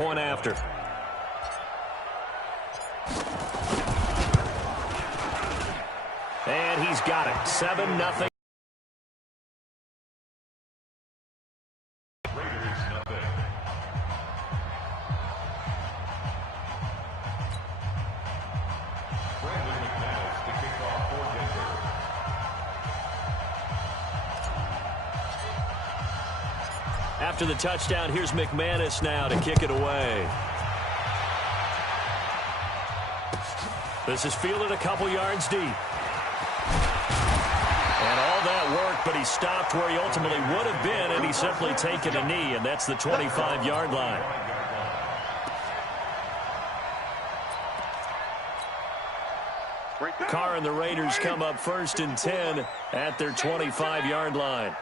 Point after. And he's got it. 7-0. After the touchdown, here's McManus now to kick it away. This is fielded a couple yards deep. And all that work, but he stopped where he ultimately would have been, and he's simply taken a knee, and that's the 25-yard line. Carr and the Raiders come up 1st and 10 at their 25-yard line.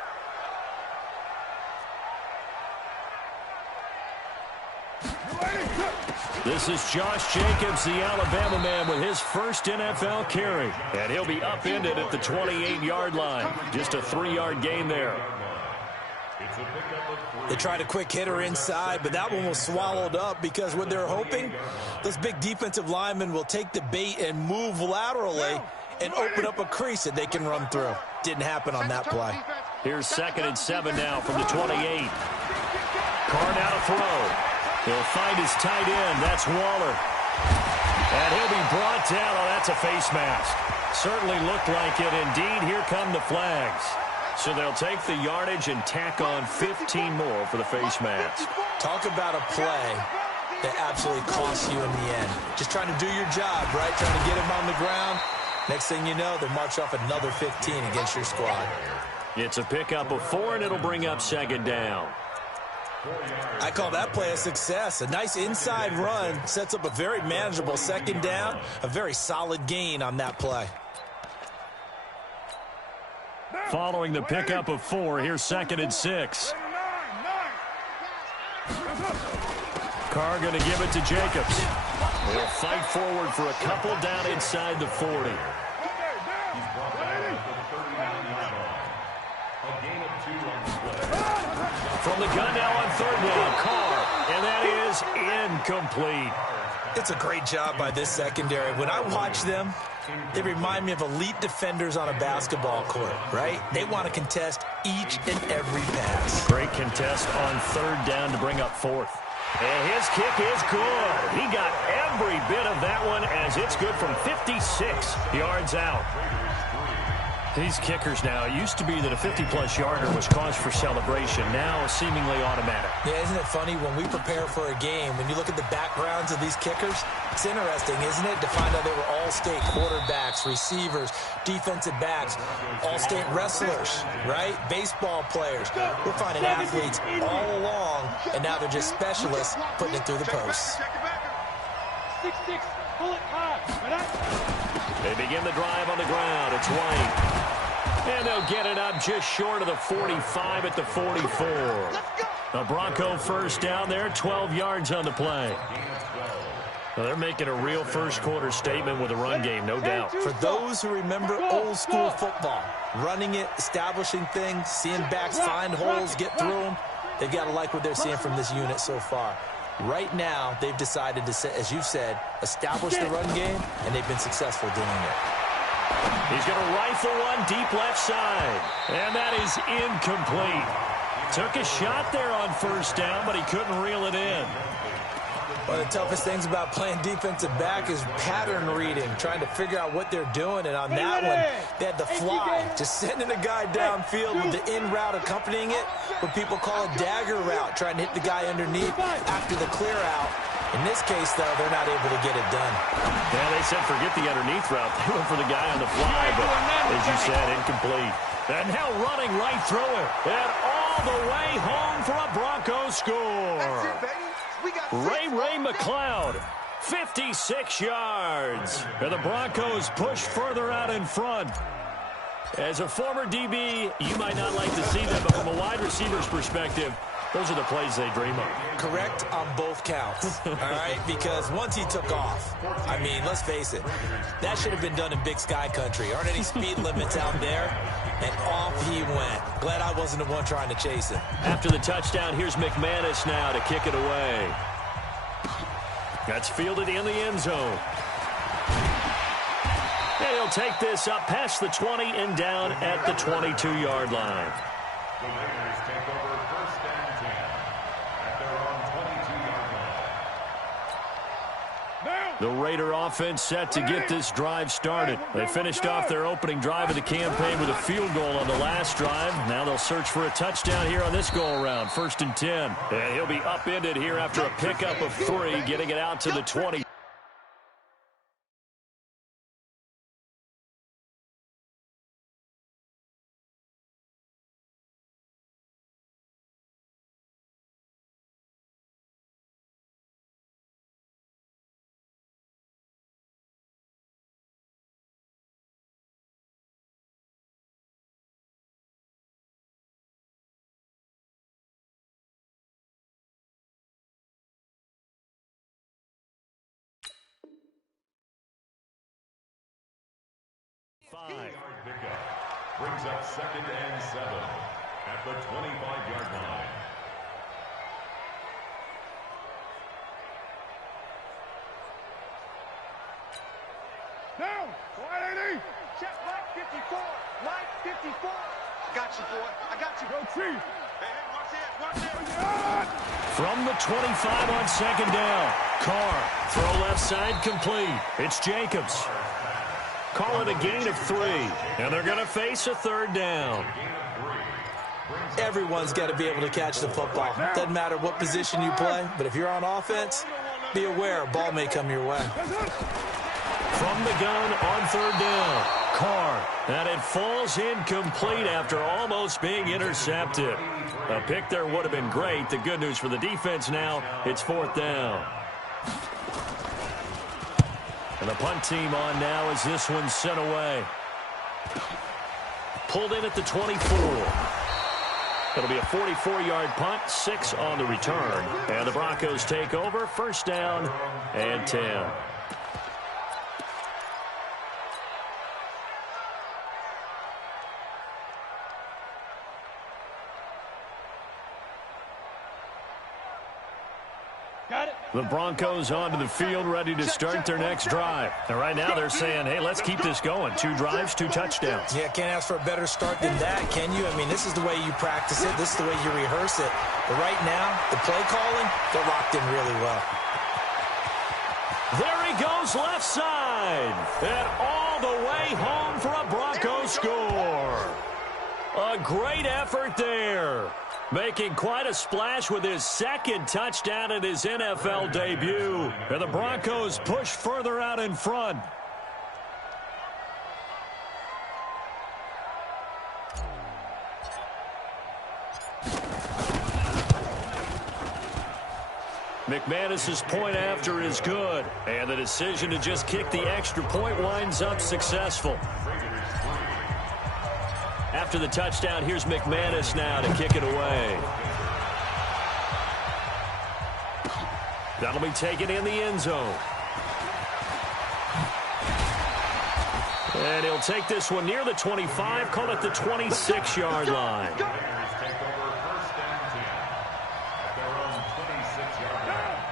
This is Josh Jacobs, the Alabama man, with his first NFL carry. And he'll be upended at the 28-yard line. Just a 3-yard gain there. They tried a quick hitter inside, but that one was swallowed up because what they're hoping, those big defensive linemen will take the bait and move laterally and open up a crease that they can run through. Didn't happen on that play. Here's 2nd and 7 now from the 28. Carr now to throw. He'll find his tight end. That's Waller. And he'll be brought down. Oh, that's a face mask. Certainly looked like it. Indeed, here come the flags. So they'll take the yardage and tack on 15 more for the face mask. Talk about a play that absolutely costs you in the end. Just trying to do your job, right? Trying to get him on the ground. Next thing you know, they march off another 15 against your squad. It's a pickup of 4, and it'll bring up 2nd down. I call that play a success. A nice inside run sets up a very manageable 2nd down. A very solid gain on that play. Following the pickup of 4, here's 2nd and 6. Carr going to give it to Jacobs. He'll fight forward for a couple down inside the 40. From the gun now on 3rd down, Carr, and that is incomplete. It's a great job by this secondary. When I watch them, they remind me of elite defenders on a basketball court, right? They want to contest each and every pass. Great contest on 3rd down to bring up 4th. And his kick is good. He got every bit of that one as it's good from 56 yards out. These kickers now, it used to be that a 50-plus yarder was cause for celebration. Now seemingly automatic. Yeah, isn't it funny when we prepare for a game, when you look at the backgrounds of these kickers, it's interesting, isn't it, to find out they were all-state quarterbacks, receivers, defensive backs, all-state wrestlers, right? Baseball players. We're finding athletes all along, and now they're just specialists putting it through the posts. 6-6, bullet high. They begin the drive on the ground. It's White. And they'll get it up just short of the 45 at the 44. A Bronco 1st down there, 12 yards on the play. Well, they're making a real first-quarter statement with a run game, no doubt. For those who remember old-school football, running it, establishing things, seeing backs find holes, get through them, they've got to like what they're seeing from this unit so far. Right now, they've decided to, as you said, establish the run game, and they've been successful doing it. He's going to rifle one deep left side, and that is incomplete. Took a shot there on 1st down, but he couldn't reel it in. One of the toughest things about playing defensive back is pattern reading, trying to figure out what they're doing. And on that one, they had the fly, just sending a guy downfield with the in route accompanying it, what people call a dagger route, trying to hit the guy underneath after the clear out. In this case, though, they're not able to get it done. Yeah, they said forget the underneath route. They went for the guy on the fly, but as you said, incomplete. And now running right through it. And all the way home for a Broncos score. Ray McCloud, 56 yards. And the Broncos push further out in front. As a former DB, you might not like to see that, but from a wide receiver's perspective, those are the plays they dream of. Correct on both counts, all right? Because once he took off, I mean, let's face it, that should have been done in Big Sky country. Aren't any speed limits out there? And off he went. Glad I wasn't the one trying to chase him. After the touchdown, here's McManus now to kick it away. That's fielded in the end zone. And he'll take this up past the 20 and down at the 22-yard line. The Raiders take over first and 10 at their own 22-yard line. The Raider offense set to get this drive started. They finished off their opening drive of the campaign with a field goal on the last drive. Now they'll search for a touchdown here on this go-around, first and 10. And he'll be upended here after a pickup of 3, getting it out to the 20. Pickup brings up second and 7 at the 25-yard line. Down. 180. Check line 54. Line 54. Got you, boy. I got you. Go, Chief. Hey, watch it. Watch it. From the 25 on second down. Carr, throw left side complete. It's Jacobs. Call it a gain of 3, and they're going to face a third down. Everyone's got to be able to catch the football. Doesn't matter what position you play, but if you're on offense, be aware a ball may come your way. From the gun on third down, Carr, and it falls incomplete after almost being intercepted. A pick there would have been great. The good news for the defense now, it's fourth down. And the punt team on now as this one's sent away. Pulled in at the 24. It'll be a 44-yard punt, 6 on the return. And the Broncos take over, first down and 10. The Broncos onto the field, ready to start their next drive. And right now they're saying, hey, let's keep this going. 2 drives, 2 touchdowns. Yeah, can't ask for a better start than that, can you? I mean, this is the way you practice it. This is the way you rehearse it. But right now, the play calling, they're locked in really well. There he goes left side. And all the way home for a Broncos score. A great effort there. Making quite a splash with his second touchdown in his NFL debut. And the Broncos push further out in front. McManus's point after is good. And the decision to just kick the extra point winds up successful. After the touchdown, here's McManus now to kick it away. That'll be taken in the end zone. And he'll take this one near the 25, call it the 26-yard line.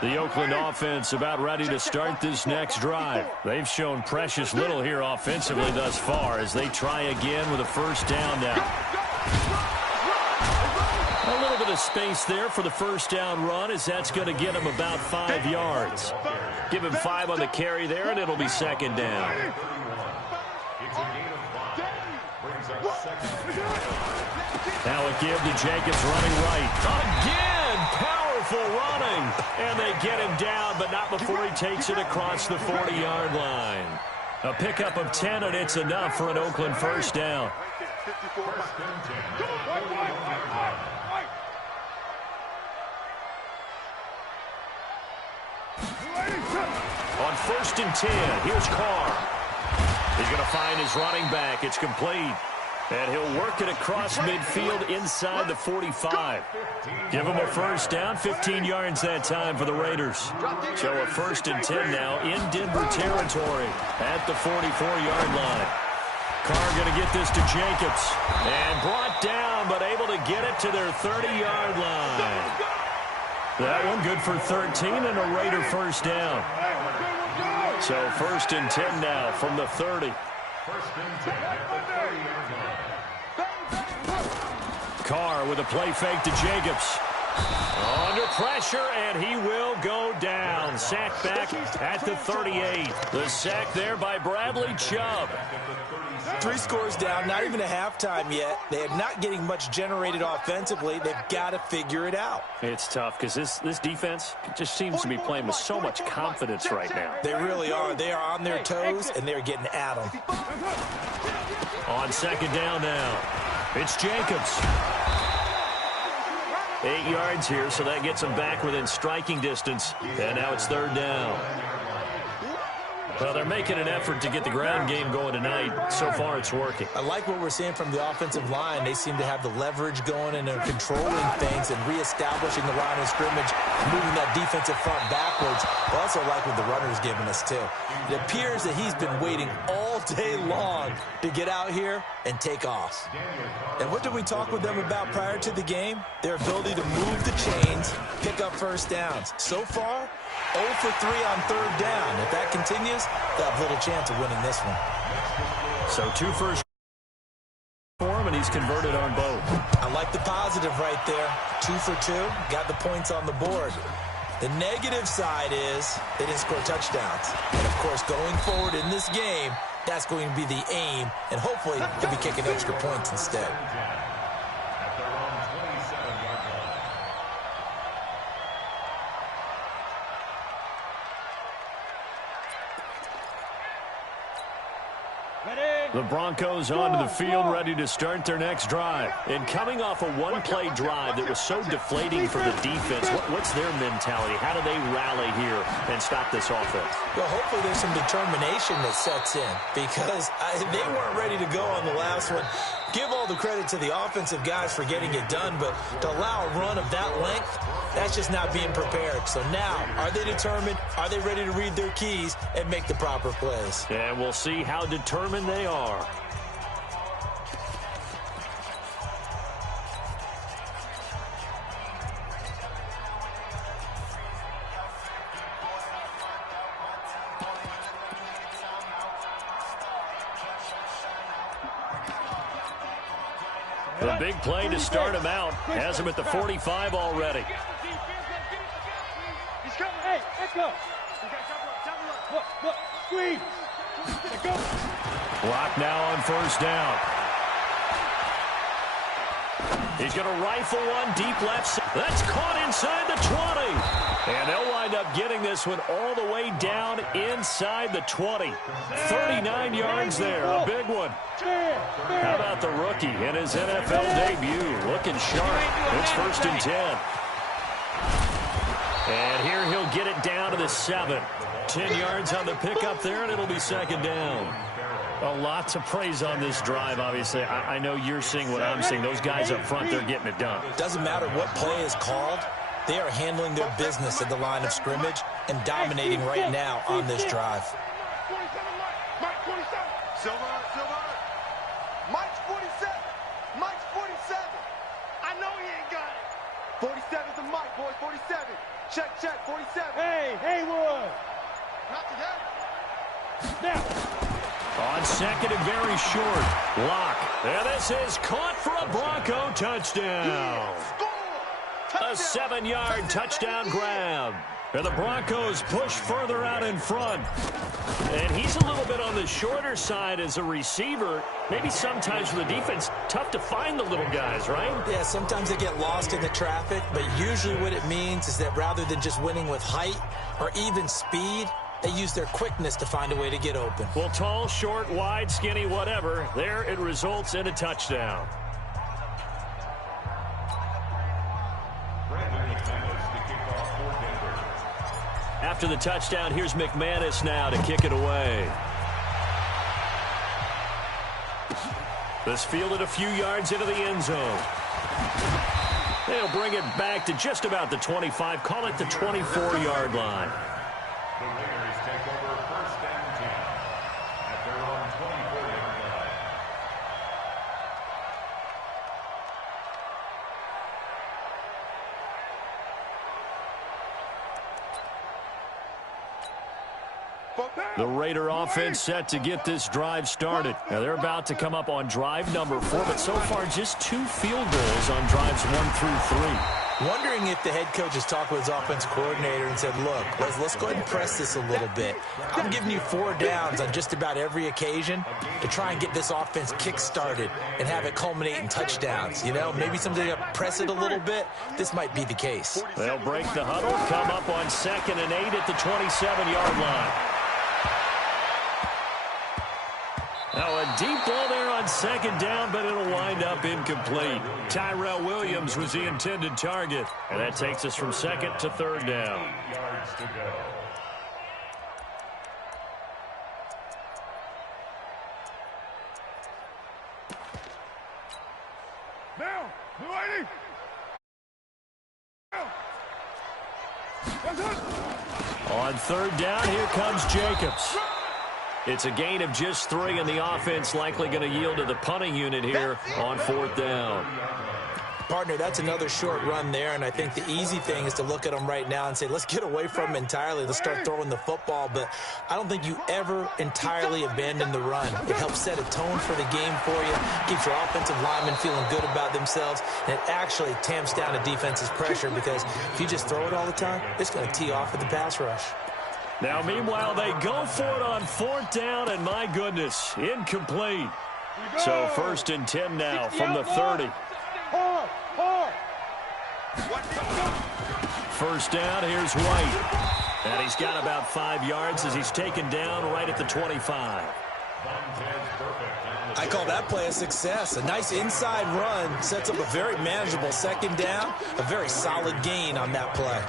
The Oakland offense about ready to start this next drive. They've shown precious little here offensively thus far as they try again with a first down now. A little bit of space there for the first down run as that's going to get him about 5 yards. Give him 5 on the carry there, and it'll be second down. Now a give to Jacobs running right. Again, powerful running. And they get him down, but not before he takes it across the 40-yard line. A pickup of 10, and it's enough for an Oakland first down. On first and 10, here's Carr. He's going to find his running back. It's complete. And he'll work it across midfield inside the 45. Give him a first down, 15 yards that time for the Raiders. So a first and 10 now in Denver territory at the 44-yard line. Carr going to get this to Jacobs. And brought down, but able to get it to their 30-yard line. That one good for 13 and a Raider first down. So 1st and 10 now from the 30. 1st and 10 at the 30-yard line. Carr with a play fake to Jacobs. Under pressure, and he will go down. Sacked back at the 38. The sack there by Bradley Chubb. 3 scores down, not even a halftime yet. They are not getting much generated offensively. They've got to figure it out. It's tough because this defense just seems to be playing with so much confidence right now. They really are. They are on their toes, and they're getting at them. On 2nd down now, it's Jacobs. 8 yards here, so that gets them back within striking distance. And now it's 3rd down. Well, they're making an effort to get the ground game going tonight. So far, it's working. I like what we're seeing from the offensive line. They seem to have the leverage going, and they're controlling things and reestablishing the line of scrimmage, moving that defensive front backwards. I also like what the runner's giving us, too. It appears that he's been waiting all day long to get out here and take off. And what did we talk with them about prior to the game? Their ability to move the chains, pick up first downs. So far, 0 for 3 on 3rd down. If that continues, they'll have little chance of winning this one. So 2 first for him, and he's converted on both. I like the positive right there. 2 for 2, got the points on the board. The negative side is they didn't score touchdowns. And, of course, going forward in this game, that's going to be the aim, and hopefully they'll be kicking extra points instead. At their own 27-yard line. The Broncos onto the field, ready to start their next drive. And coming off a one-play drive that was so deflating for the defense, what's their mentality? How do they rally here and stop this offense? Well, hopefully there's some determination that sets in, because they weren't ready to go on the last one. Give all the credit to the offensive guys for getting it done, but to allow a run of that length, that's just not being prepared. So now, are they determined? Are they ready to read their keys and make the proper plays? And we'll see how determined they are. The big play to start him out has him at the 45 already. Hey, let's go. Look, squeeze. Let's go. Block now on 1st down. He's going to rifle one deep left. That's caught inside the 20. And they'll wind up getting this one all the way down inside the 20. 39 yards there, a big one. How about the rookie in his NFL debut? Looking sharp. It's 1st and 10. And here he'll get it down to the 7. 10 yards on the pickup there, and it'll be 2nd down. A lot to praise on this drive, obviously. I know you're seeing what I'm seeing. Those guys up front, they're getting it done. Doesn't matter what play is called. They are handling their business at the line of scrimmage and dominating right now on this drive. Mike 47. Silver. Mike's 47. Mike's 47. I know he ain't got it. 47's a Mike, boys. 47. Check, 47. Hey, Haywood. Not today. Now. On 2nd and very short. Lock. And this is caught for a Bronco touchdown. A 7-yard touchdown grab. And the Broncos push further out in front. And he's a little bit on the shorter side as a receiver. Maybe sometimes for the defense, tough to find the little guys, right? Yeah, sometimes they get lost in the traffic, but usually what it means is that rather than just winning with height or even speed, they use their quickness to find a way to get open. Well, tall, short, wide, skinny, whatever, there it results in a touchdown. After the touchdown, here's McManus now to kick it away. This fielded a few yards into the end zone. They'll bring it back to just about the 25, call it the 24-yard line. The Raiders take over 1st and 10 at their own 24-yard line. The Raider offense set to get this drive started. Now they're about to come up on drive number 4, but so far just 2 field goals on drives 1 through 3. Wondering if the head coach has talked with his offensive coordinator and said, look, let's go ahead and press this a little bit. I'm giving you 4 downs on just about every occasion to try and get this offense kick-started and have it culminate in touchdowns. You know, maybe something to press it a little bit. This might be the case. They'll break the huddle, come up on 2nd and 8 at the 27-yard line. Now a deep ball there on 2nd down, but it'll wind up incomplete. Tyrell Williams was the intended target, and that takes us from 2nd to 3rd down. Yards to go. Now, lady. On 3rd down, here comes Jacobs. It's a gain of just 3, and the offense likely going to yield to the punting unit here on 4th down. Partner, that's another short run there, and I think the easy thing is to look at them right now and say, let's get away from them entirely. Let's start throwing the football, but I don't think you ever entirely abandon the run. It helps set a tone for the game for you, keeps your offensive linemen feeling good about themselves, and it actually tamps down a defense's pressure because if you just throw it all the time, it's going to tee off with the pass rush. Now, meanwhile, they go for it on 4th down, and my goodness, incomplete. So 1st and 10 now from the 30. First down, here's White. And he's got about 5 yards as he's taken down right at the 25. I call that play a success. A nice inside run sets up a very manageable 2nd down, a very solid gain on that play.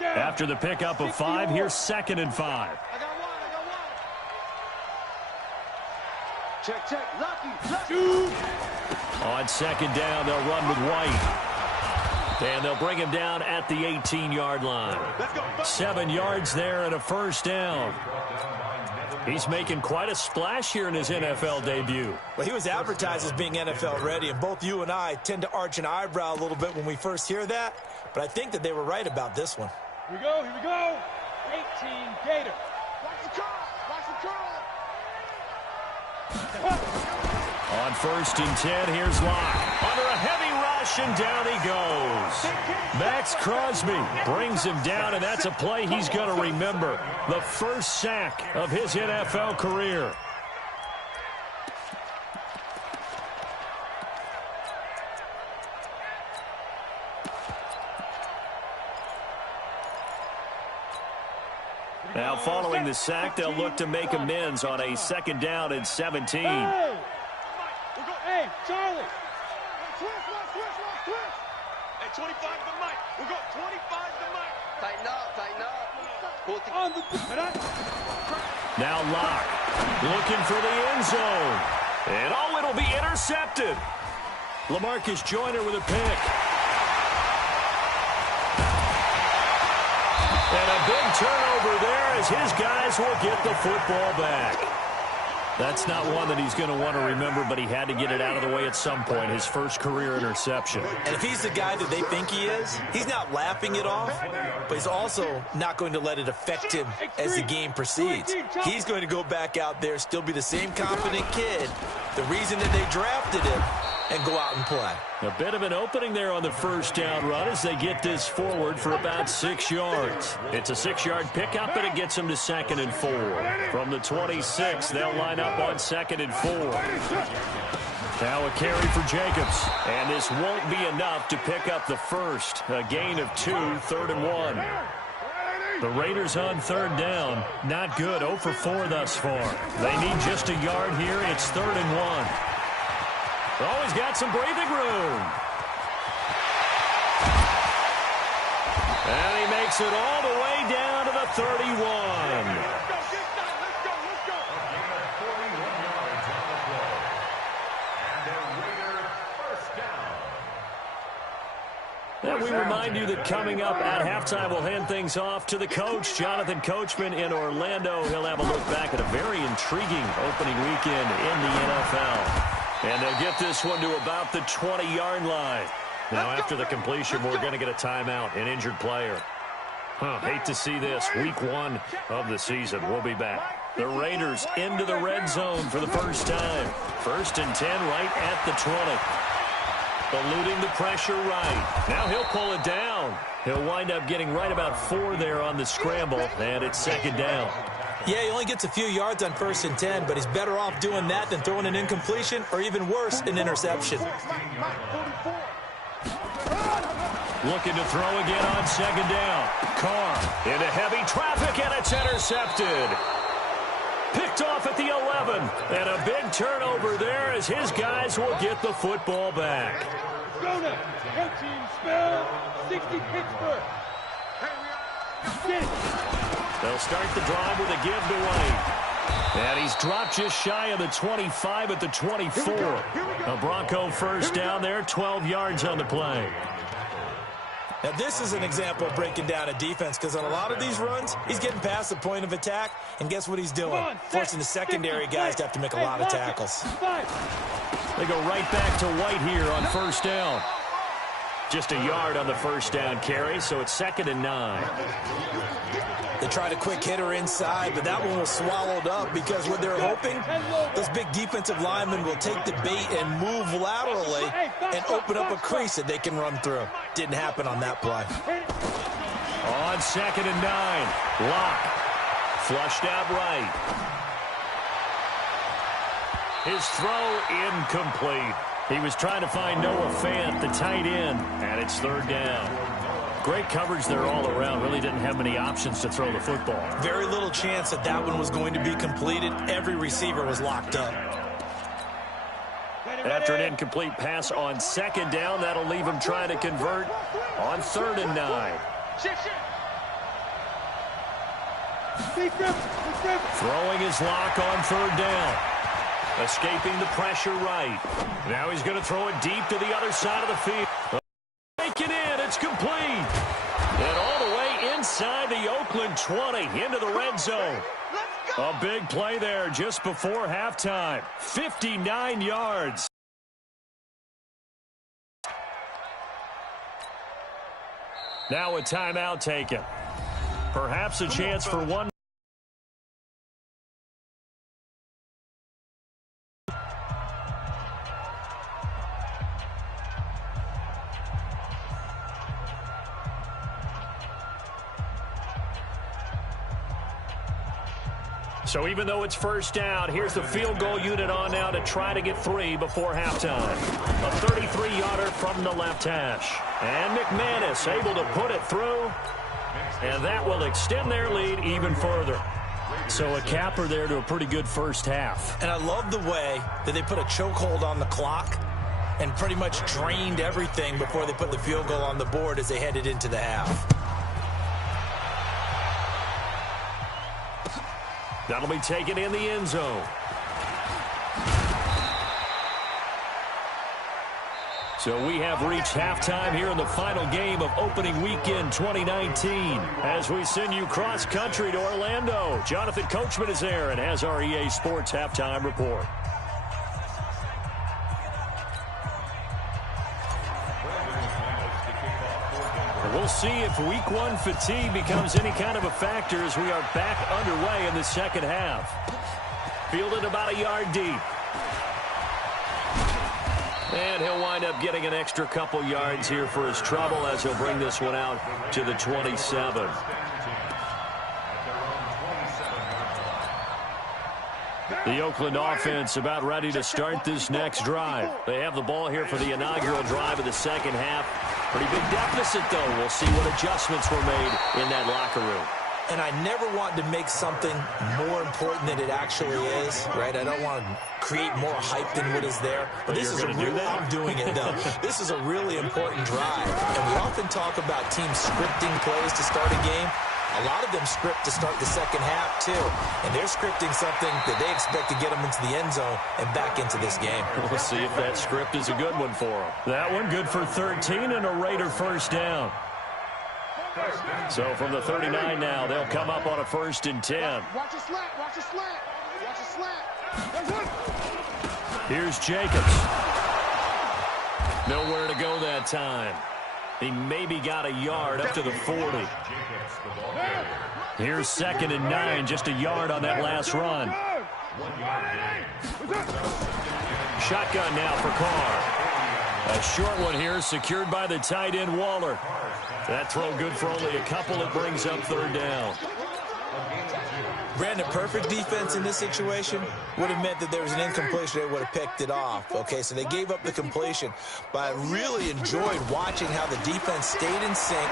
After the pickup of 5, here's 2nd and 5. I got one. Check. Lucky. On 2nd down, they'll run with White. And they'll bring him down at the 18-yard line. 7 yards there and a 1st down. He's making quite a splash here in his NFL debut. Well, he was advertised as being NFL ready, and both you and I tend to arch an eyebrow a little bit when we first hear that. But I think that they were right about this one. Here we go. 18 Gator. Watch the curl. On 1st and 10, here's Locke. Under a heavy rush, and down he goes. Max Crosby brings him down, and that's a play he's going to remember. The first sack of his NFL career. Now, following the sack, they'll look to make amends on a 2nd down and 17. Hey, Charlie. Switch. Hey, 25 to Mike. We'll go 25 to Mike. Tighten up. Now Locke looking for the end zone. And it'll be intercepted. LaMarcus Joyner with a pick. And a big turnover there as his guys will get the football back. That's not one that he's going to want to remember, but he had to get it out of the way at some point, his first career interception. And if he's the guy that they think he is, he's not laughing it off, but he's also not going to let it affect him as the game proceeds. He's going to go back out there, still be the same confident kid, the reason that they drafted him, and go out and play. A bit of an opening there on the first down run as they get this forward for about 6 yards. It's a 6-yard pickup, and it gets them to 2nd and 4. From the 26, they'll line up on 2nd and 4. Now a carry for Jacobs. And this won't be enough to pick up the first. A gain of 2, 3rd and 1. The Raiders on 3rd down. Not good, 0 for 4 thus far. They need just a yard here. It's 3rd and 1. Oh, he's got some breathing room. And he makes it all the way down to the 31. And we remind you that coming up at halftime, we'll hand things off to the coach, Jonathan Coachman in Orlando. He'll have a look back at a very intriguing opening weekend in the NFL. And they'll get this one to about the 20-yard line. Now, after the completion, we're going to get a timeout, an injured player. Hate to see this. Week 1 of the season. We'll be back. The Raiders into the red zone for the first time. 1st and 10 right at the 20. Eluding the pressure right. Now he'll pull it down. He'll wind up getting right about 4 there on the scramble, and it's 2nd down. Yeah, he only gets a few yards on 1st and 10, but he's better off doing that than throwing an incompletion or even worse, an interception. Looking to throw again on 2nd down. Carr into heavy traffic, and it's intercepted. Picked off at the 11, and a big turnover there as his guys will get the football back. Go now. Red team spell 60 Pittsburgh. They'll start the drive with a give to White. And he's dropped just shy of the 25 at the 24. A Bronco first down there, 12 yards on the play. Now, this is an example of breaking down a defense because on a lot of these runs, he's getting past the point of attack, and guess what he's doing? Forcing the secondary guys to have to make a lot of tackles. They go right back to White here on 1st down. Just a yard on the 1st down carry, so it's 2nd and 9. They tried a quick hitter inside, but that one was swallowed up because what they're hoping, those big defensive linemen will take the bait and move laterally and open up a crease that they can run through. Didn't happen on that play. On 2nd and 9, Locke flushed out right. His throw incomplete. He was trying to find Noah Fant, the tight end, and it's 3rd down. Great coverage there all around. Really didn't have many options to throw the football. Very little chance that that one was going to be completed. Every receiver was locked up. After an incomplete pass on 2nd down, that'll leave him trying to convert on 3rd and 9. Throwing his lock on 3rd down. Escaping the pressure right. Now he's going to throw it deep to the other side of the field. Taken in, it's complete. And all the way inside the Oakland 20 into the red zone. A big play there just before halftime. 59 yards. Now a timeout taken. Perhaps a chance for one. So even though it's 1st down, here's the field goal unit on now to try to get 3 before halftime. A 33-yarder from the left hash. And McManus able to put it through. And that will extend their lead even further. So a capper there to a pretty good first half. And I love the way that they put a chokehold on the clock and pretty much drained everything before they put the field goal on the board as they headed into the half. That'll be taken in the end zone. So we have reached halftime here in the final game of opening weekend 2019. As we send you cross-country to Orlando, Jonathan Coachman is there and has our EA Sports halftime report. We'll see if week 1 fatigue becomes any kind of a factor as we are back underway in the second half. Fielded about a yard deep. And he'll wind up getting an extra couple yards here for his trouble as he'll bring this one out to the 27. The Oakland offense about ready to start this next drive. They have the ball here for the inaugural drive of the second half. Pretty big deficit, though. We'll see what adjustments were made in that locker room. And I never want to make something more important than it actually is, right? I don't want to create more hype than what is there. But this is I'm doing it, though. This is a really important drive. And we often talk about teams scripting plays to start a game. A lot of them script to start the second half, too. And they're scripting something that they expect to get them into the end zone and back into this game. We'll see if that script is a good one for them. That one good for 13 and a Raider first down. So from the 39 now, they'll come up on a 1st and 10. Watch a slant, watch a slant, watch a slant. Here's Jacobs. Nowhere to go that time. He maybe got a yard up to the 40. Here's 2nd and 9, just a yard on that last run. Shotgun now for Carr. A short one here, secured by the tight end Waller. That throw good for only a couple. It brings up 3rd down. Brandon, perfect defense in this situation would have meant that there was an incompletion. They would have picked it off. Okay, so they gave up the completion. But I really enjoyed watching how the defense stayed in sync,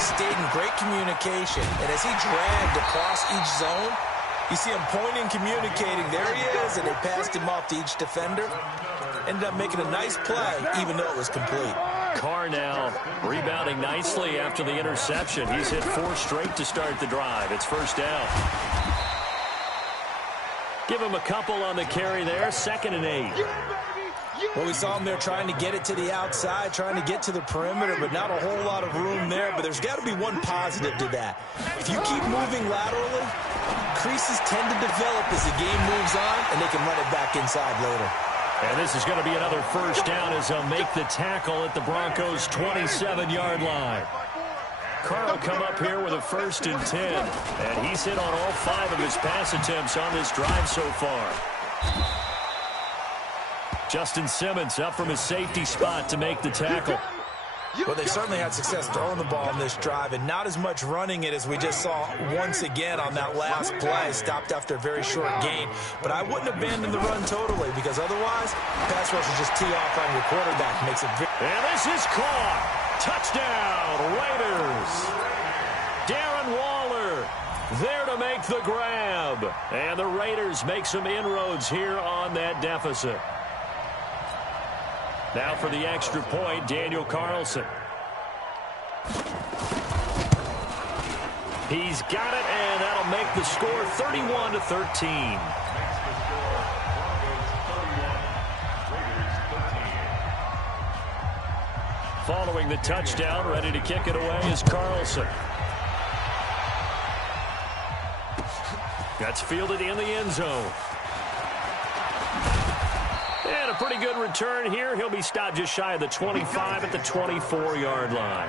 stayed in great communication. And as he dragged across each zone, you see him pointing, communicating. There he is, and they passed him off to each defender. Ended up making a nice play, even though it was complete. Carr now rebounding nicely after the interception. He's hit 4 straight to start the drive. It's 1st down. Give him a couple on the carry there. 2nd and 8. Well, we saw him there trying to get it to the outside, trying to get to the perimeter, but not a whole lot of room there. But there's got to be one positive to that. If you keep moving laterally, creases tend to develop as the game moves on, and they can run it back inside later. And this is going to be another 1st down as they'll make the tackle at the Broncos' 27-yard line. Carr will come up here with a 1st and 10. And he's hit on all 5 of his pass attempts on this drive so far. Justin Simmons up from his safety spot to make the tackle. Well, they certainly had success throwing the ball in this drive, and not as much running it as we just saw once again on that last play. Stopped after a very short gain. But I wouldn't abandon the run totally, because otherwise, pass rush will just tee off on your quarterback. Makes it very... And this is caught. Touchdown, Raiders. Darren Waller there to make the grab. And the Raiders make some inroads here on that deficit. Now for the extra point, Daniel Carlson. He's got it, and that'll make the score 31-13. Following the touchdown, ready to kick it away is Carlson. That's fielded in the end zone. And a pretty good return here. He'll be stopped just shy of the 25 at the 24-yard line.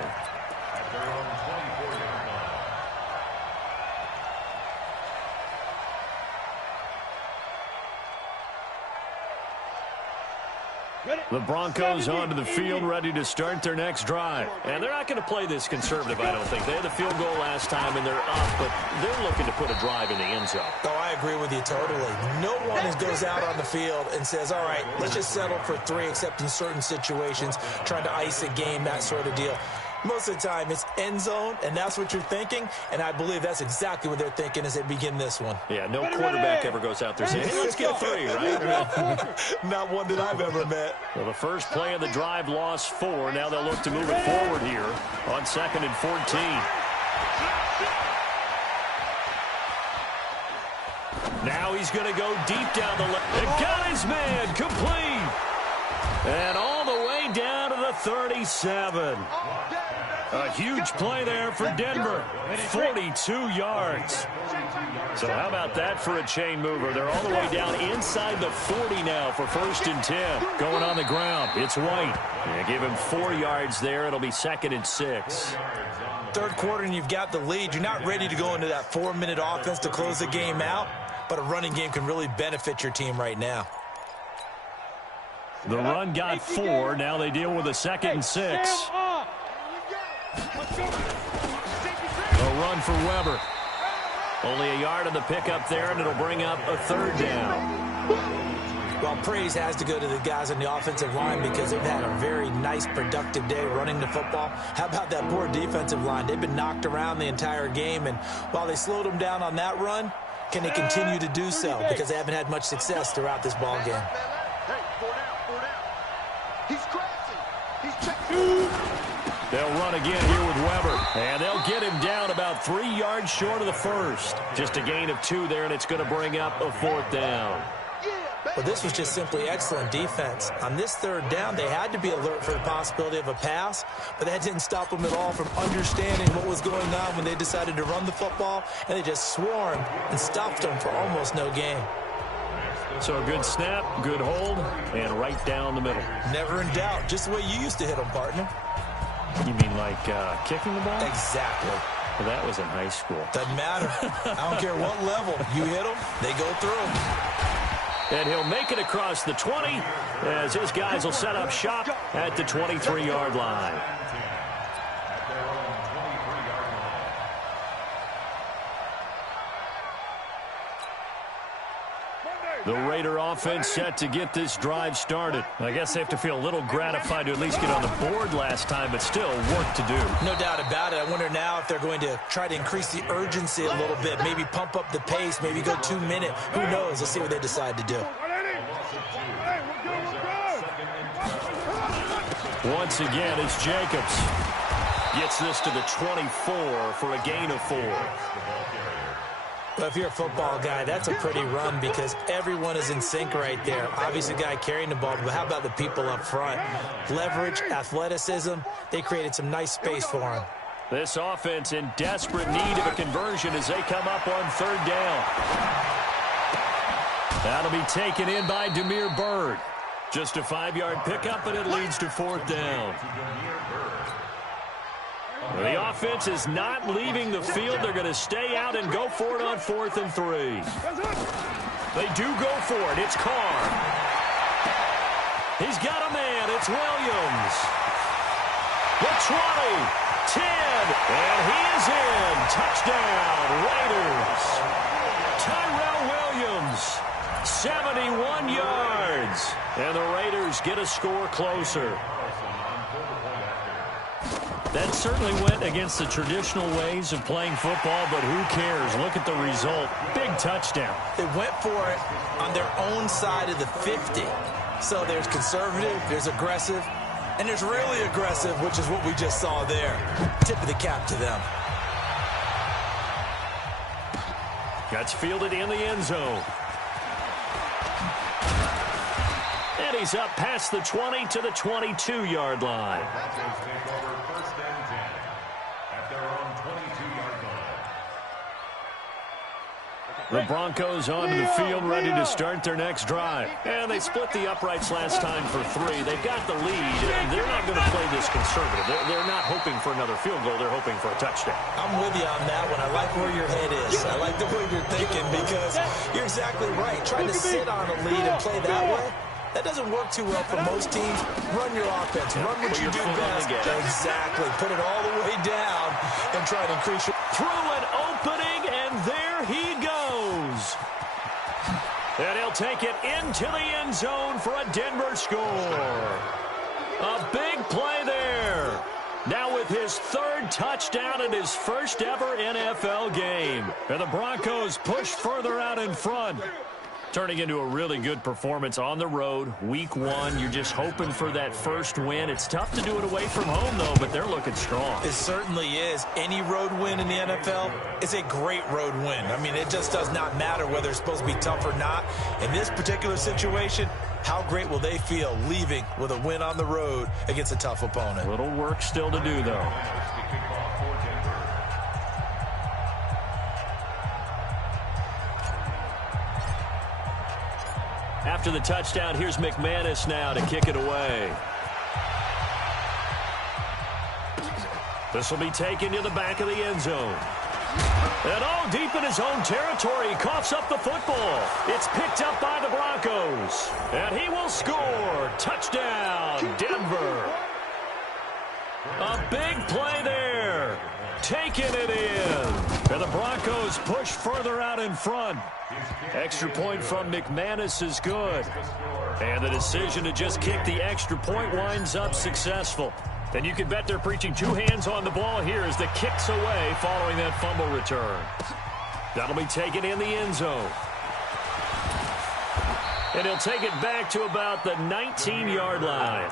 The Broncos onto the field, ready to start their next drive. And they're not going to play this conservative, I don't think. They had the field goal last time, and they're up, but they're looking to put a drive in the end zone. Oh, I agree with you totally. No one goes out on the field and says, all right, let's just settle for 3, except in certain situations, trying to ice a game, that sort of deal. Most of the time, it's end zone, and that's what you're thinking, and I believe that's exactly what they're thinking as they begin this one. Yeah, no quarterback ever goes out there saying, hey, let's get 3, right? Not one that I've ever met. Well, the first play of the drive lost 4. Now they'll look to move it forward here on 2nd and 14. Now he's going to go deep down the left. It got his man complete. And all the way down to the 37. A huge play there for Denver. 42 yards. So how about that for a chain mover? They're all the way down inside the 40 now for 1st and 10. Going on the ground, it's White. Yeah, give him 4 yards there. It'll be 2nd and 6. Third quarter and you've got the lead. You're not ready to go into that 4-minute offense to close the game out, but a running game can really benefit your team right now. The run got 4. Now they deal with a 2nd and 6. A run for Weber. Only a yard on the pickup there, and it'll bring up a 3rd down. Well, praise has to go to the guys on the offensive line because they've had a very nice, productive day running the football. How about that poor defensive line? They've been knocked around the entire game, and while they slowed them down on that run, can they continue to do so? Because they haven't had much success throughout this ball game. Hey, 4 down. He's crashing. He's checking. They'll run again here with Weber. And they'll get him down about 3 yards short of the first. Just a gain of 2 there, and it's going to bring up a 4th down. Well, this was just simply excellent defense. On this 3rd down, they had to be alert for the possibility of a pass, but that didn't stop them at all from understanding what was going on when they decided to run the football, and they just swarmed and stopped them for almost no gain. So a good snap, good hold, and right down the middle. Never in doubt. Just the way you used to hit them, partner. You mean like kicking the ball? Exactly. Well, that was in high school. Doesn't matter. I don't care what level. You hit them, they go through. And he'll make it across the 20 as his guys will set up shop at the 23-yard line. The Raider offense set to get this drive started. I guess they have to feel a little gratified to at least get on the board last time, but still work to do. No doubt about it. I wonder now if they're going to try to increase the urgency a little bit, maybe pump up the pace, maybe go 2 minute. Who knows? Let's see what they decide to do. Once again, it's Jacobs. Gets this to the 24 for a gain of 4. Well, if you're a football guy, that's a pretty run because everyone is in sync right there. Obviously, the guy carrying the ball, but how about the people up front? Leverage, athleticism, they created some nice space for him. This offense in desperate need of a conversion as they come up on 3rd down. That'll be taken in by Damiere Byrd. Just a 5-yard pickup, and it leads to 4th down. The offense is not leaving the field. They're going to stay out and go for it on 4th and 3. They do go for it. It's Carr. He's got a man. It's Williams. The 20, 10, and he is in. Touchdown, Raiders. Tyrell Williams, 71 yards. And the Raiders get a score closer. That certainly went against the traditional ways of playing football, but who cares? Look at the result. Big touchdown. They went for it on their own side of the 50. So there's conservative, there's aggressive, and there's really aggressive, which is what we just saw there. Tip of the cap to them. Gets fielded in the end zone. And he's up past the 20 to the 22-yard line. The Broncos onto the field, ready to start their next drive. And they split the uprights last time for 3. They've got the lead. They're not going to play this conservative. They're not hoping for another field goal. They're hoping for a touchdown. I'm with you on that one. I like where your head is. I like the way you're thinking because you're exactly right. Trying to sit on a lead and play that way, that doesn't work too well for most teams. Run your offense. Run what you do best. Exactly. Put it all the way down and try to increase your... Through an opening, and there he goes. And he'll take it into the end zone for a Denver score. A big play there. Now with his 3rd touchdown in his first ever NFL game. And the Broncos push further out in front. Turning into a really good performance on the road. Week 1, you're just hoping for that first win. It's tough to do it away from home, though, but they're looking strong. It certainly is. Any road win in the NFL is a great road win. I mean, it just does not matter whether it's supposed to be tough or not. In this particular situation, how great will they feel leaving with a win on the road against a tough opponent? A little work still to do, though. After the touchdown, here's McManus now to kick it away. This will be taken to the back of the end zone. And all deep in his own territory, he coughs up the football. It's picked up by the Broncos. And he will score. Touchdown, Denver. A big play there. Taking it in. And the Broncos push further out in front. Extra point from McManus is good. And the decision to just kick the extra point winds up successful. And you can bet they're preaching 2 hands on the ball here as the kick's away following that fumble return. That'll be taken in the end zone. And he'll take it back to about the 19-yard line.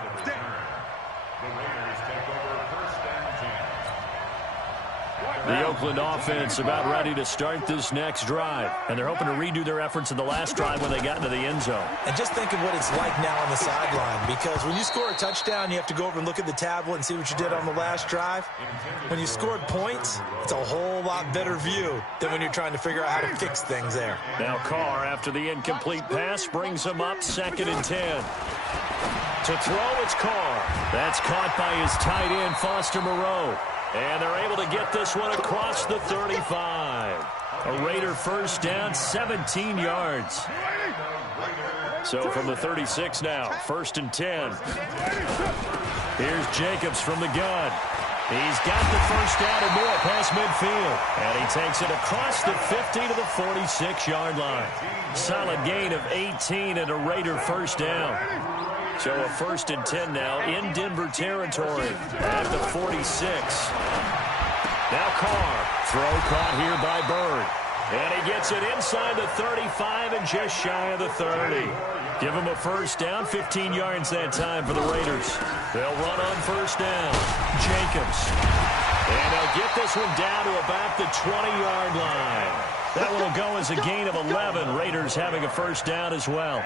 The Oakland offense about ready to start this next drive. And they're hoping to redo their efforts in the last drive when they got into the end zone. And just think of what it's like now on the sideline, because when you score a touchdown, you have to go over and look at the tablet and see what you did on the last drive. When you scored points, it's a whole lot better view than when you're trying to figure out how to fix things there. Now Carr, after the incomplete pass, brings him up 2nd and 10. To throw, it's Carr. That's caught by his tight end, Foster Moreau. And they're able to get this one across the 35. A Raider first down, 17 yards. So from the 36 now, 1st and 10. Here's Jacobs from the gun. He's got the first down and more past midfield. And he takes it across the 50 to the 46-yard line. Solid gain of 18 and a Raider first down. So a 1st and 10 now in Denver territory at the 46. Now Carr. Throw caught here by Bird. And he gets it inside the 35 and just shy of the 30. Give him a first down, 15 yards that time for the Raiders. They'll run on first down. Jacobs. And they'll get this one down to about the 20-yard line. That one will go as a gain of 11. Raiders having a first down as well.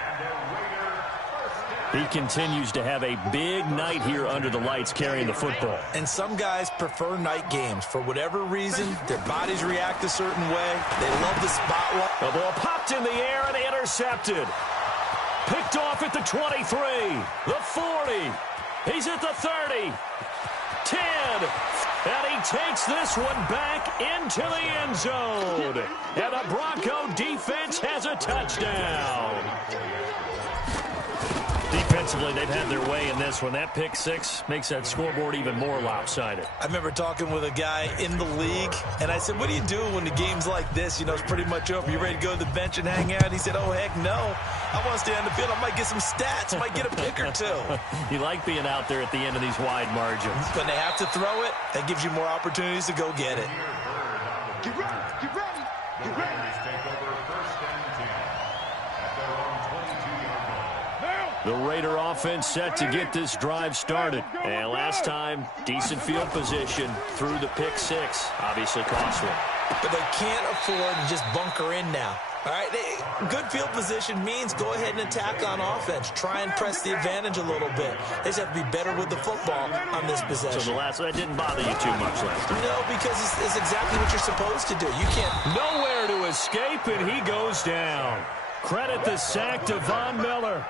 He continues to have a big night here under the lights carrying the football. And some guys prefer night games. For whatever reason, their bodies react a certain way. They love the spotlight. The ball popped in the air and intercepted. Picked off at the 23, the 40. He's at the 30, 10. And he takes this one back into the end zone. And the Bronco defense has a touchdown. Defensively, they've had their way in this one. That pick six makes that scoreboard even more lopsided. I remember talking with a guy in the league, and I said, what do you do when the game's like this? You know, it's pretty much over. You ready to go to the bench and hang out? He said, oh, heck no. I want to stay on the field. I might get some stats. I might get a pick or two. You like being out there at the end of these wide margins. When they have to throw it, that gives you more opportunities to go get it. Get ready, get ready, get ready. The Raider offense set to get this drive started. And last time, decent field position through the pick six. Obviously costly. But they can't afford to just bunker in now. All right, good field position means go ahead and attack on offense. Try and press the advantage a little bit. They just have to be better with the football on this possession. So that didn't bother you too much last time? No, because it's exactly what you're supposed to do. You can't. Nowhere to escape, and he goes down. Credit the sack to Von Miller.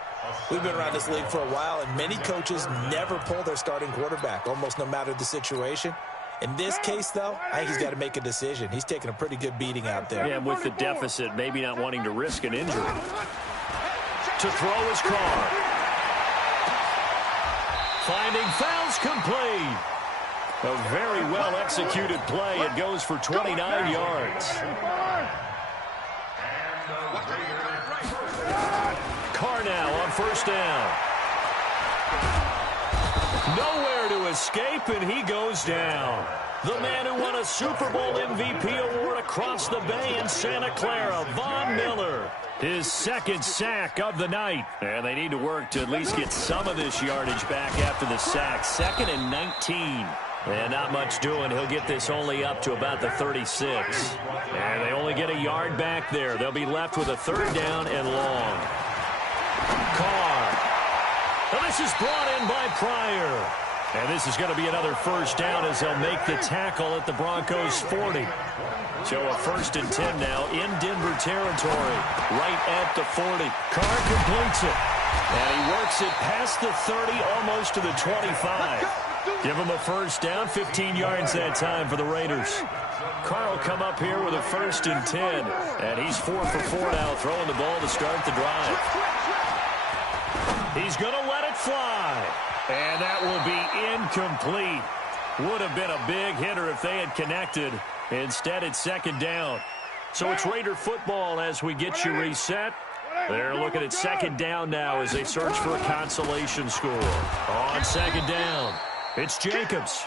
We've been around this league for a while, and many coaches never pull their starting quarterback, almost no matter the situation. In this case, though, I think he's got to make a decision. He's taking a pretty good beating out there. Yeah, with the deficit, maybe not wanting to risk an injury. To throw his Carr. Finding fouls complete. A very well-executed play. It goes for 29 yards. Carr now on first down. Nowhere to escape, and he goes down. The man who won a Super Bowl MVP award across the bay in Santa Clara, Von Miller. His second sack of the night. And they need to work to at least get some of this yardage back after the sack. 2nd and 19. And not much doing. He'll get this only up to about the 36. And they only get a yard back there. They'll be left with a 3rd down and long. Carr. Now this is brought in by Pryor. And this is going to be another first down as they'll make the tackle at the Broncos 40. So a 1st and 10 now in Denver territory, right at the 40. Carr completes it. And he works it past the 30, almost to the 25. Give him a first down, 15 yards that time for the Raiders. Carr will come up here with a 1st and 10. And he's 4 for 4 now, throwing the ball to start the drive. He's going to let it fly. And that will be incomplete. Would have been a big hitter if they had connected. Instead, it's 2nd down. So it's Raider football as we get you reset. They're looking at 2nd down now as they search for a consolation score. On 2nd down, it's Jacobs.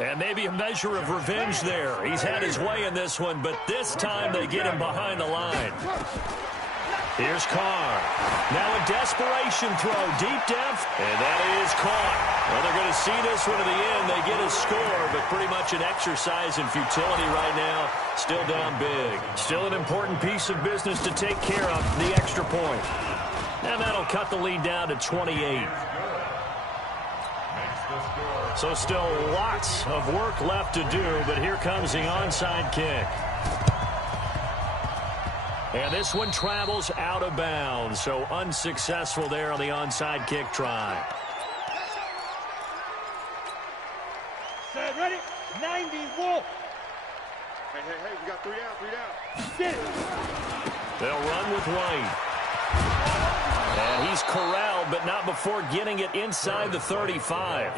And maybe a measure of revenge there. He's had his way in this one, but this time they get him behind the line. Here's Carr. Now a desperation throw, deep depth, and that is caught. Well, they're going to see this one to the end. They get a score, but pretty much an exercise in futility right now. Still down big. Still an important piece of business to take care of, the extra point. And that'll cut the lead down to 28. So still lots of work left to do, but here comes the onside kick. And this one travels out of bounds, so unsuccessful there on the onside kick try. Set, ready? 90, Wolf. Hey, we got 3 down. Get it. They'll run with White. And he's corralled, but not before getting it inside the 35.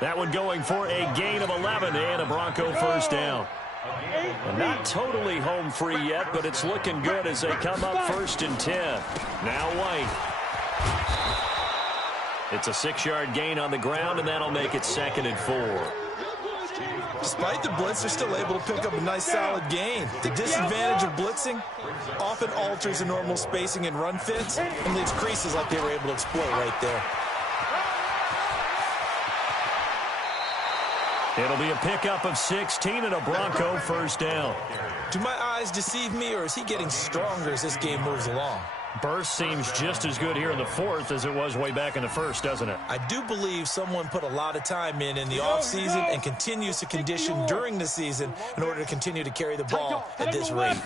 That one going for a gain of 11 and a Bronco first down. And not totally home free yet, but it's looking good as they come up 1st and 10. Now White. It's a 6-yard gain on the ground, and that'll make it 2nd and 4. Despite the blitz, they're still able to pick up a nice solid gain. The disadvantage of blitzing often alters the normal spacing and run fits and leaves creases like they were able to exploit right there. It'll be a pickup of 16 and a Bronco first down. Do my eyes deceive me, or is he getting stronger as this game moves along? Burst seems just as good here in the 4th as it was way back in the 1st, doesn't it? I do believe someone put a lot of time in the offseason and continues to condition during the season in order to continue to carry the ball at this rate.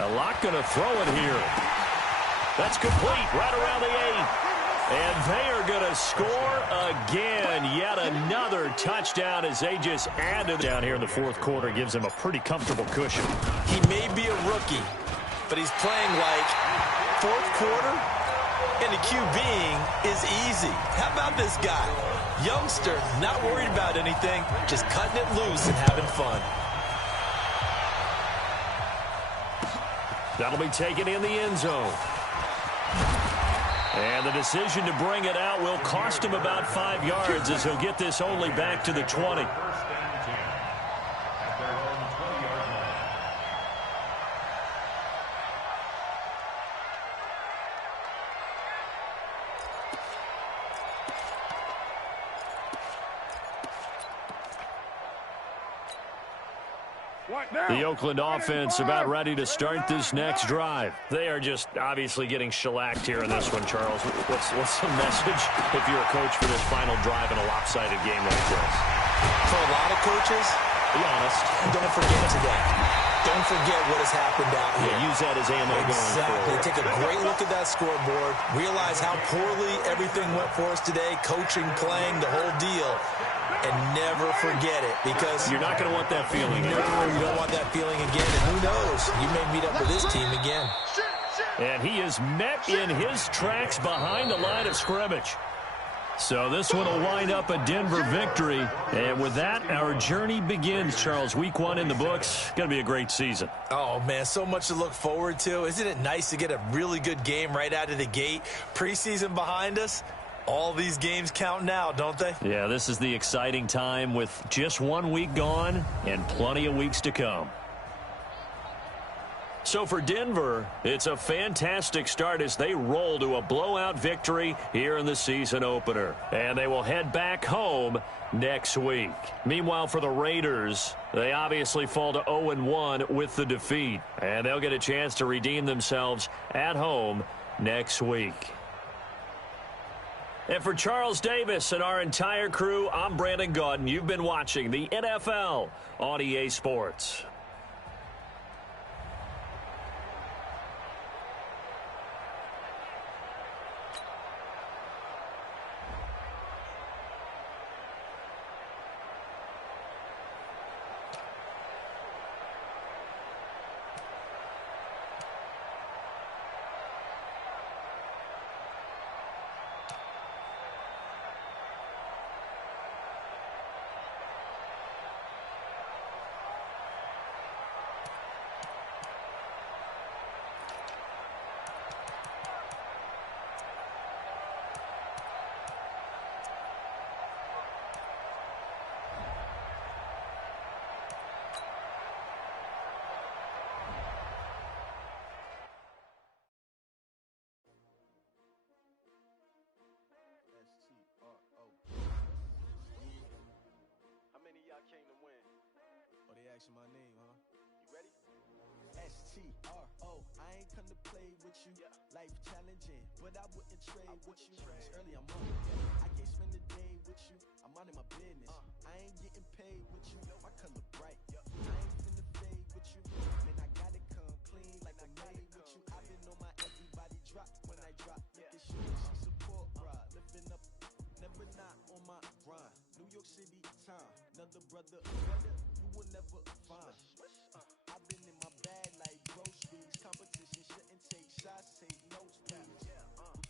A lot going to throw it here. That's complete right around the 8. And they are going to score again. Yet another touchdown as they just added down here in the 4th quarter. Gives him a pretty comfortable cushion. He may be a rookie, but he's playing like 4th quarter, and the QBing is easy. How about this guy? Youngster, not worried about anything, just cutting it loose and having fun. That'll be taken in the end zone. And the decision to bring it out will cost him about 5 yards as he'll get this only back to the 20. The Oakland offense about ready to start this next drive. They are just obviously getting shellacked here in this one, Charles. What's the message if you're a coach for this final drive in a lopsided game like this? For a lot of coaches, be honest, don't forget today. Don't forget what has happened out here. Yeah, use that as ammo going forward. Take a great look at that scoreboard. Realize how poorly everything went for us today. Coaching, playing, the whole deal. And never forget it, because you're not going to want that feeling. No, you don't want that feeling again. And who knows? You may meet up with this team again. And he is met in his tracks behind the line of scrimmage. So this one will wind up a Denver victory. And with that, our journey begins, Charles. Week 1 in the books. Going to be a great season. Oh, man, so much to look forward to. Isn't it nice to get a really good game right out of the gate? Preseason behind us. All these games count now, don't they? Yeah, this is the exciting time with just 1 week gone and plenty of weeks to come. So for Denver, it's a fantastic start as they roll to a blowout victory here in the season opener. And they will head back home next week. Meanwhile, for the Raiders, they obviously fall to 0-1 with the defeat. And they'll get a chance to redeem themselves at home next week. And for Charles Davis and our entire crew, I'm Brandon Gaudin. You've been watching the NFL on EA Sports. asking my name, huh? You ready? STRO, I ain't come to play with you. Life challenging, but I wouldn't trade with you. It's early, I'm on. I can't spend the day with you. I'm out of my business. I ain't getting paid with you. My color bright. I ain't finna fade with you. Man, I gotta come clean like I made with you. I've been on my everybody drop when I drop. Look at she support, ride, lifting up. Never not on my grind. New York City time. Another brother better, you will never find. I've been in my bag like groceries. Competition shouldn't take shots, take notes, please.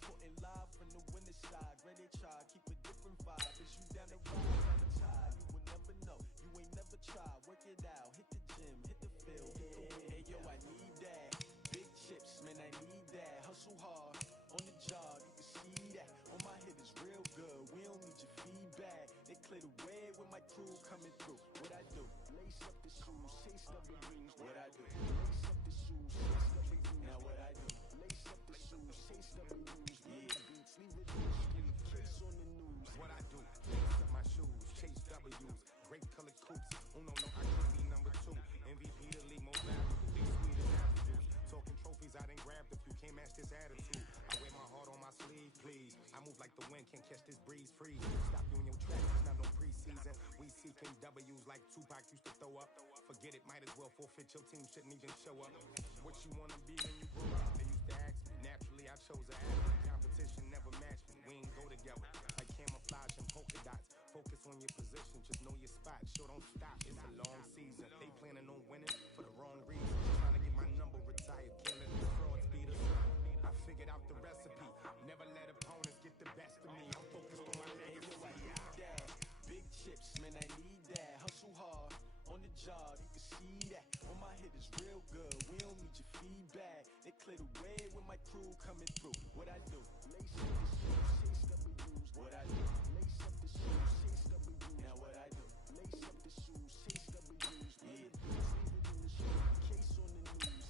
Reporting live from the winter side. Ready to try, keep a different vibe. Is you down the ride, down the tide? You will never know, you ain't never tried. Work it out, hit the gym, hit the field, hit the wind. Hey yo, I need that. Big chips, man, I need that. Hustle hard, on the job, you can see that. On my hit is real good, we don't need your feedback. They clear the way with my crew coming through. What I do? Lace up the shoes, chase up the rings. What I do? Lace up the shoes, chase up the rings. Now what I do? Lace up the shoes, chase up the rings. Yeah, beats, leave it in the street, case on the news. What I do? Lace up my shoes, chase W's, great colored coops. No, I could be number 2. MVP the league, most valuable, big sweet as apple juice. Talking trophies, I done grabbed a few, can't match this attitude. I wear my heart on my sleeve, please. I move like the wind, can't catch this breeze, freeze. Stop you in your tracks, it's not no preseason. We seeking W's like Tupac used to throw up. Forget it, might as well forfeit, your team shouldn't even show up. What you wanna be when you grow up? They used to ask me, naturally I chose an athlete. Competition never matched me, we ain't go together. Like camouflage and polka dots. Focus on your position, just know your spot. Sure, don't stop, it's a long season. They planning on winning for the wrong reasons. Trying to get my number retired, can't let the frauds beat us. I figured out the recipe, never let opponents get the best of me. I'm focused on my legacy. Big chips, man, I need that. Hustle hard, on the job, you can see that. On my hit is real good, we don't need your feedback. They clear the way with my crew coming through. What I do? Lace up the shoes, chase W's. What I do? Lace up the shoes, chase W's. Now what I do? Lace up the shoes, chase W's. Yeah, leave it in the street, case on the news.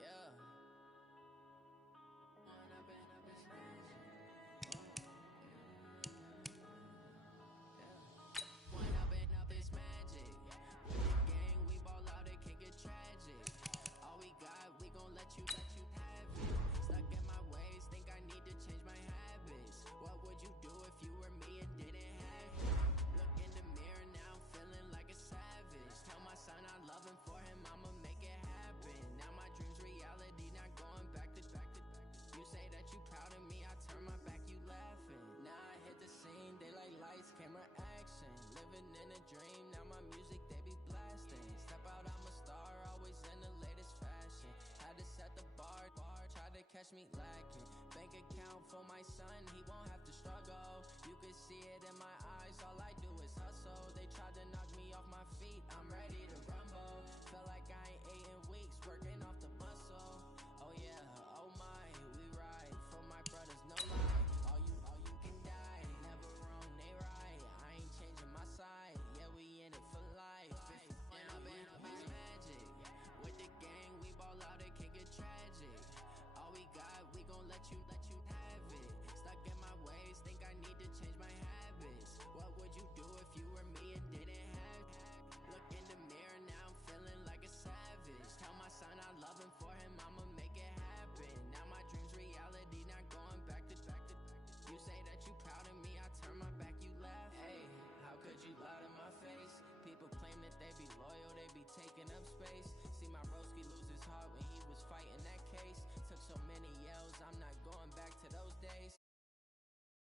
Yeah. Man, I've been smashing. When up is magic. With the gang, we ball out, it can get tragic. All we got, we gon' let you have it. Stuck in my ways, think I need to change my habits. What would you do if you were me and didn't have it? Look in the mirror, now I'm feeling like a savage. Tell my son I love him, for him I'ma make it happen. Now my dream's reality, not going back to. You say that you proud of me, I turn my back, you laughing. Now I hit the scene, they like lights, camera, action. Living in a dream, now my music, they be blasting. Step out, I'm a star, always in the latest fashion. Had to set the bar, try to catch me lacking. Bank account for my son, he won't have to struggle. You could see it in my